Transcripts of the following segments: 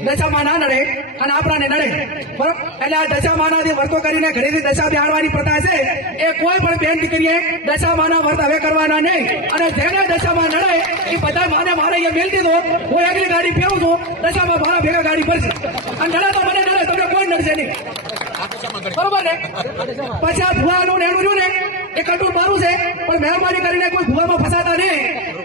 દશામાં ના નડે અને આપણાને નડે. બરોબર? એટલે આ દશામાનાથી વર્તો કરીને ઘરેથી દશા બેહાડવાની પ્રથા છે. એ કોઈ પણ બેન દીકરીએ દશામાના વર્ત હવે કરવાના નહીં. અને જેને દશામાં નડે, એ બધા માને મારે અહીંયા મેલ દીધો. હું એકલી ગાડી ફેરું છું, દશામાં મારા ભેગા ગાડી ભરશે. અને નડે તો મને નડે, તમને કોઈ નડશે નહીં. બરોબર પછી આ ભૂવાનું ને એનું ને, એ કટું મારું છે, પણ મહેરબાની કરીને કોઈ ભૂવામાં ફસાતા નહીં.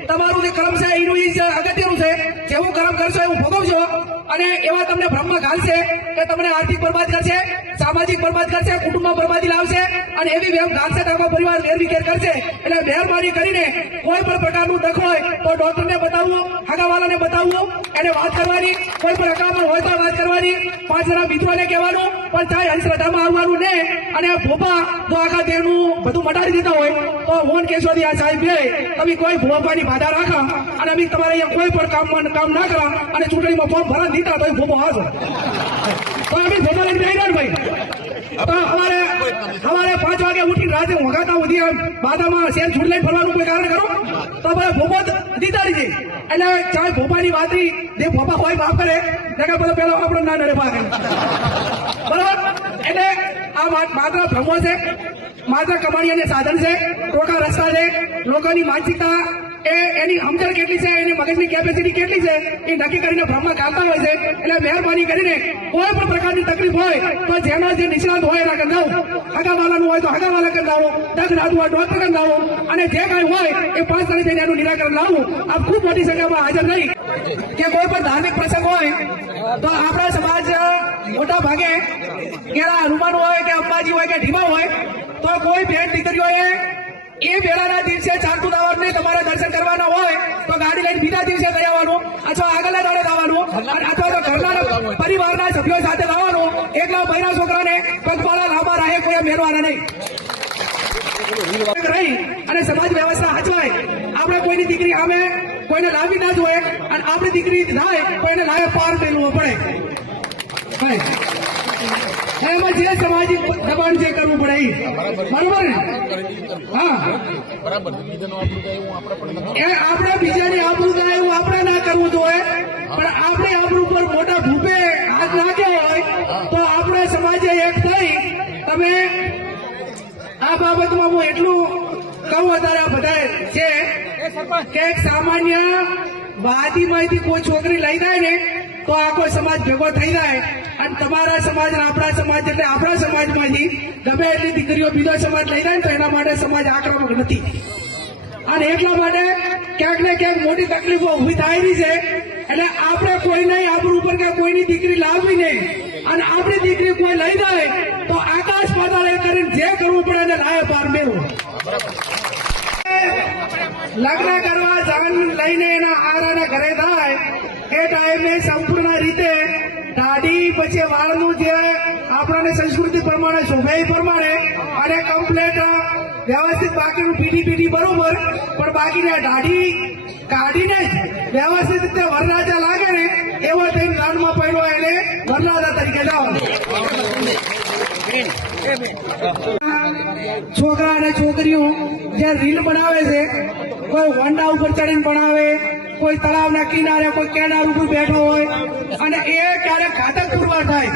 તમારું જે કર્મ છે, એનું જ અગત્યનું છે. જેવું કર્મ કરશો, એવું ભોગવજો અને એવા તમને ભ્રમ ઘાલશે કે તમને આર્થિક બરબાદ કરશે, સામાજિક બરબાદ કરશે કુટુંબમાં બરબાદી લાવશે અને એવી વેમ ઘાલશે તમારા પરિવાર વેરવિખેર કરશે. એટલે મહેરબાની કરીને કોઈ પણ પ્રકારનું દખ હોય તો ડોક્ટરને બતાવવું હગાવાલાને બતાવવું એને વાત કરવાની. કોઈ પણ અકામણ હોય તો વાત કરવાની. પાંચ જણા મિત્રોને કહેવાનું, પણ ચાહે અંધશ્રદ્ધામાં આવવાનું ને, અને ભોપા જો આખા દેવનું બધું મટાડી દીધા હોય, તો મોહન કેશોદી આ સાહેબ બે, તમે કોઈ ભોપાની બાધા રાખા, અને અમે તમારે અહીંયા કોઈ પણ કામ કામ ના કરા, અને ચૂંટણીમાં ફોર્મ ભરા દીધા તો એ ભોપો હાજો? તો અમે ફોટો લઈને જઈ રહ્યા ભાઈ. તો અમારે અમારે પાંચ વાગે ઉઠી રાતે વગાતા ઉધી બાધામાં શેર છૂટ લઈને ફરવાનું કોઈ કારણ કરો તો અમારે ભોપો દીધા જઈ એટલે ચાહે ભોપાની વાતરી જે ભોપા હોય બાપ કરે. નકર બધા પેલો આપણો ના નડે ભાગે બરાબર? એટલે આ વાત માત્ર ભ્રમો છે, માત્ર અને સાધન છે, ટોકા રસ્તા છે, લોકોની માનસિકતા એ એની સમજણ કેટલી છે? એની મગજની કેપેસિટી કેટલી છે? એ નક્કી કરીને ભ્રમમાં કાઢતા હોય છે. એટલે મહેરબાની કરીને કોઈ પણ પ્રકારની તકલીફ હોય તો જેનો જે નિષ્ણાંત હોય એના કરી દઉં હગાવાલાનું હોય તો હગાવાલા કરી દઉં દસ રાતું હોય ડોક્ટર કરી દઉં અને જે કાંઈ હોય એ પાંચ તારીખ જઈને એનું નિરાકરણ લાવવું આ ખૂબ મોટી સંખ્યામાં હાજર નહીં કે કોઈ પણ ધાર્મિક પ્રસંગ હોય તો આપણા સમાજ મોટા ભાગે કે હનુમાન હોય કે અંબાજી હોય કે ઢીમા હોય તો કોઈ બેન દીકરીઓએ એ વેળાના દિવસે ચાલતું દાવાનું તમારે દર્શન કરવાના હોય, તો ગાડી લઈને બીજા દિવસે લઈ આવવાનું, અથવા આગળના દાડે લાવવાનું અથવા તો ઘરના પરિવારના સભ્યો સાથે લાવવાનું. એકલા બહેરા છોકરાને પગપાળા લાંબા રાહે કોઈ મેળવાના નહીં. રહી અને સમાજ વ્યવસ્થા હચવાય. આપણે કોઈની દીકરી આવે કોઈને લાવી ના જોઈએ, અને આપણી દીકરી થાય કોઈને લાવે પાર મેળવવો પડે. ભાઈ એમાં જે સામાજિક દબાણ જે કરવું પડે એ બરોબર ને? હા. એ આપણે બીજાની આબરૂ થાય એવું આપણે ના કરવું જોઈએ. પણ આપણે આબરૂ પર મોટા ભૂપે હાથ નાખ્યો હોય તો આપણે સમાજે એક થઈ. તમે આ બાબતમાં હું એટલું કહું અત્યારે આ બધા છે કે એક સામાન્ય વાદીમાંથી કોઈ છોકરી લઈ જાય ને તો આખો સમાજ ભેગો થઈ જાય. તમારા સમાજ અને આપણા સમાજ એટલે આપણા સમાજમાંથી ગમે એટલી દીકરીઓ બીજો સમાજ લઈ જાય તો એના માટે સમાજ આક્રમક નથી. અને એટલા માટે ક્યાંક ને ક્યાંક મોટી તકલીફો ઊભી થાય છે. એટલે આપણે કોઈને આપણું ઉપર કે કોઈની દીકરી લાવવી નહીં. અને આપણી દીકરી કોઈ લઈ જાય તો આકાશ પાતાળ કરીને જે કરવું પડે એને લાય પાર મેળવું. લગ્ન કરવા જાન લઈને એના આરાના ઘરે થાય. એ ટાઈમે સંપૂર્ણ રીતે દાઢી પછી વાળનું જે આપણને સંસ્કૃતિ પ્રમાણે શોભે પ્રમાણે, અને કમ્પ્લેટ વ્યવસ્થિત બાકીનું પીડી પીડી બરોબર. પણ બાકીને દાઢી કાઢીને જ વ્યવસ્થિત રીતે વરરાજા લાગે ને, એવો તેમ રાનમાં પહેલો એને વરરાજા તરીકે જવાનું. છોકરા અને છોકરીઓ જે રીલ બનાવે છે કોઈ હોન્ડા ઉપર ચડીને ભણાવે કોઈ તળાવના કિનારે કોઈ કેનાર ઉપર બેઠો હોય અને એ ક્યારેક ઘાતક પુરવાર થાય.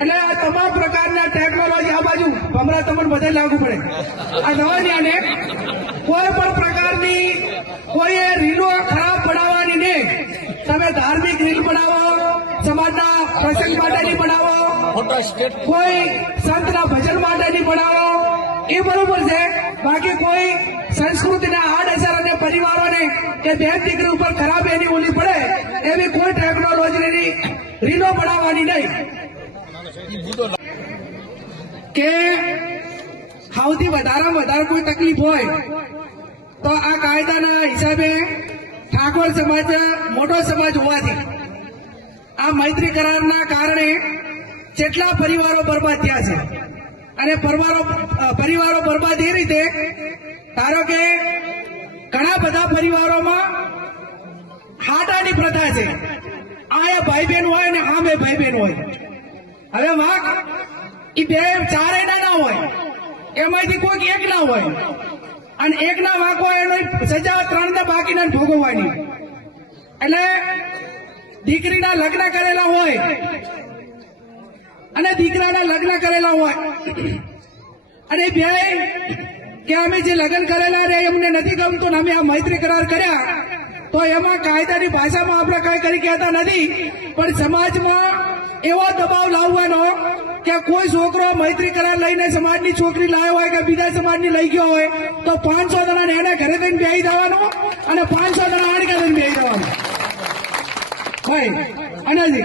એટલે આ તમામ પ્રકારના ટેકનોલોજી આ બાજુ ભમરા તમને બધે લાગુ પડે. આ નવાનિયાને કોઈ પણ પ્રકારની કોઈએ રીલો ખરાબ બનાવવાની નહીં. તમે ધાર્મિક રીલ બનાવો સમાજના પ્રસંગ માટેની બનાવો કોઈ સંતના ભજન માટેની બનાવો એ બરોબર છે. બાકી કોઈ સંસ્કૃતિના આડઅસર પરિવારોને કે બે દીકરી ઉપર ખરાબ એની ઓલી પડે, એવી કોઈ ટેકનોલોજીની રીલો બનાવવાની નહીં. કે સૌથી વધારામાં વધારે કોઈ તકલીફ હોય, તો આ કાયદાના હિસાબે ઠાકોર સમાજ, મોટો સમાજ હોવાથી, આ મૈત્રી કરારના કારણે જેટલા પરિવારો બરબાદ થયા છે, અને પરિવારો બરબાદ એ રીતે, ધારો કે ઘણા બધા પરિવારોમાં હાટાની પ્રથા છે. આ એ ભાઈ બહેન હોય ને આમ એ ભાઈ બહેન હોય. હવે વાંક એ બે ચારે ના હોય. એમાંથી કોઈક એક ના હોય. અને એક ના વાંક હોય એનો સજા ત્રણ ને બાકીના ભોગવવાની. એટલે દીકરીના લગ્ન કરેલા હોય અને દીકરાના લગ્ન કરેલા હોય. અને બે કે અમે જે લગ્ન કરેલા રે એમને નથી ગમતું અમે આ મૈત્રી કરાર કર્યા. તો એમાં કાયદાની ભાષામાં આપણે કઈ કરી કહેતા નથી. પણ સમાજમાં એવો દબાવ લાવવાનો કે કોઈ છોકરો મૈત્રી કરાર લઈને સમાજની છોકરી લાવ્યો હોય કે બીજા સમાજની લઈ ગયો હોય, તો પાંચસો જણા એને ઘરે થઈને બેહી દેવાનો અને પાંચસો જણા આડ ઘરે બેહી દેવાનો ભાઈ અનાજી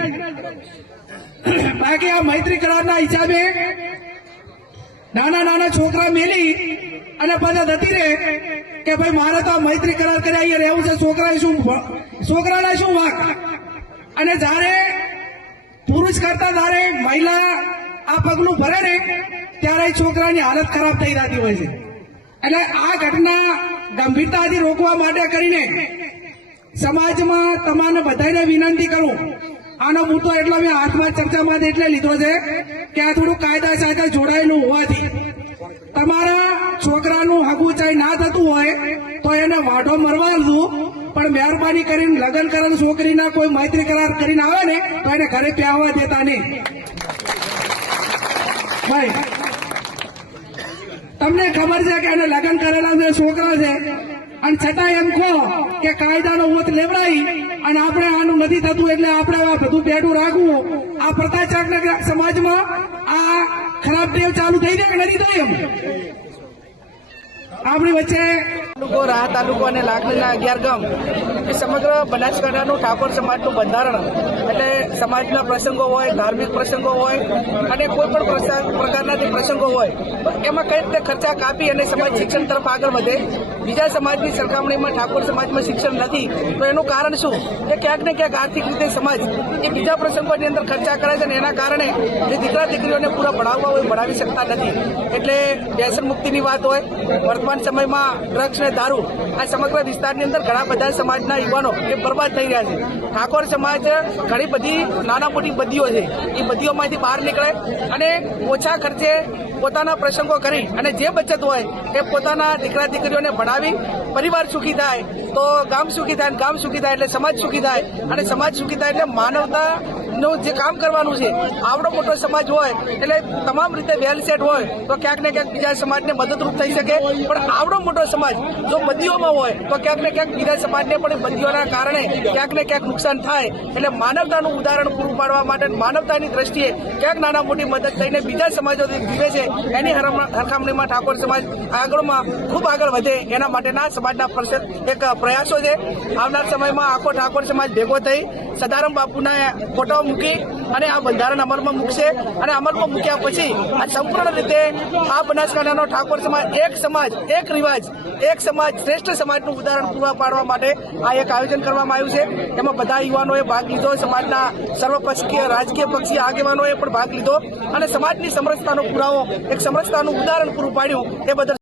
બાકી આ મૈત્રી કરારના હિસાબે નાના નાના છોકરા મેલી અને બધા જતી રહે કે ભાઈ મારે તો આ મૈત્રી કરાર કરી અહીંયા રહેવું છે, છોકરાએ શું છોકરાને શું વાક? અને જ્યારે પુરુષ કરતા જ્યારે મહિલા આ પગલું ભરે ને, ત્યારે છોકરાની હાલત ખરાબ થઈ જતી હોય છે. એટલે આ ઘટના ગંભીરતાથી રોકવા માટે કરીને સમાજમાં તમારે બધાને વિનંતી કરું. આનો મુદ્દો એટલો મેં હાથમાં ચર્ચામાં એટલે લીધો છે કે આ થોડું કાયદા સાથે જોડાયેલું હોવાથી. તમારા છોકરાનું હગુચાઈ ના થતું હોય તો એને વાઢો મરવા દઉં પણ મહેરબાની કરીને લગ્ન કરેલ છોકરીના કોઈ મૈત્રી કરાર કરીને આવે ને, તો એને ઘરે પ્યાવવા દેતા નહીં. ભાઈ, તમને ખબર છે કે એને લગ્ન કરેલા જે છોકરા છે. અને છતાં એમ કહો કે કાયદાનો મત લેવડાવી અને આપણે આનું નથી થતું એટલે આપણે આ બધું બેઠું રાખવું. આ પ્રતાચારક સમાજમાં આ ખરાબ ટેવ ચાલુ થઈ જાય કે નથી થઈ આપણી વચ્ચે તાલુકો રાહ તાલુકો અને લાખણીના અગિયાર ગામ એ સમગ્ર બનાસકાંઠાનું ઠાકોર સમાજનું બંધારણ એટલે સમાજના પ્રસંગો હોય, ધાર્મિક પ્રસંગો હોય અને કોઈ પણ પ્રકારના જે પ્રસંગો હોય એમાં કઈ રીતે ખર્ચા કાપી અને સમાજ શિક્ષણ તરફ આગળ વધે? બીજા સમાજની સરખામણીમાં ઠાકોર સમાજમાં શિક્ષણ નથી, તો એનું કારણ શું? કે ક્યાંક ને ક્યાંક આર્થિક રીતે સમાજ એ બીજા પ્રસંગોની અંદર ખર્ચા કરે છે અને એના કારણે જે દીકરા દીકરીઓને પૂરા ભણાવવા હોય, ભણાવી શકતા નથી. એટલે વ્યસન મુક્તિની વાત હોય, વર્તમાન સમયમાં ડ્રગ્સ ને દારૂ આ સમગ્ર વિસ્તારની અંદર ઘણા બધા સમાજના યુવાનો એ બરબાદ થઈ રહ્યા છે. ઠાકોર સમાજ ઘણી બધી નાના મોટી બદીઓ છે. એ બદીઓમાંથી બહાર નીકળે અને ઓછા ખર્ચે પોતાના પ્રસંગો કરી અને જે બચત હોય એ પોતાના દીકરા દીકરીઓને ભણાવી પરિવાર સુખી થાય તો ગામ સુખી થાય ગામ સુખી થાય એટલે સમાજ સુખી થાય અને સમાજ સુખી થાય એટલે માનવતા નું જે કામ કરવાનું છે, આવડો મોટો સમાજ હોય, એટલે તમામ રીતે વેલ સેટ હોય, તો ક્યાંક ને ક્યાંક બીજા સમાજને મદદરૂપ થઈ શકે. પણ આવડો મોટો સમાજ જો બંદીઓમાં હોય, તો ક્યાંક ને ક્યાંક બીજા સમાજને પણ બંદીઓના કારણે ક્યાંક ને ક્યાંક નુકસાન થાય. એટલે માનવતાનું ઉદાહરણ પૂરું પાડવા માટે માનવતાની દ્રષ્ટિએ ક્યાંક નાના મોટી મદદ થઈને બીજા સમાજો જીવે છે, એની હરખામણીમાં ઠાકોર સમાજ આગળમાં ખૂબ આગળ વધે, એના માટેના સમાજના એક પ્રયાસો છે. આવનાર સમયમાં આખો ઠાકોર સમાજ ભેગો થઈ સદારામ બાપુના ફોટો મૂકી અને આ બંધારણ અમલમાં મૂકશે અને અમલમાં મૂક્યા પછી આ સંપૂર્ણ રીતે આ બનાસકાંઠાનો ઠાકોર સમાજ, એક સમાજ, એક રિવાજ, એક સમાજ શ્રેષ્ઠ સમાજનું ઉદાહરણ પૂરા પાડવા માટે આ એક આયોજન કરવામાં આવ્યું છે. એમાં બધા યુવાનોએ ભાગ લીધો, સમાજના સર્વપક્ષીય, રાજકીય પક્ષીય આગેવાનોએ પણ ભાગ લીધો અને સમાજની સમરસતાનો પુરાવો, એક સમરસતાનું ઉદાહરણ પૂરું પાડ્યું એ બદલ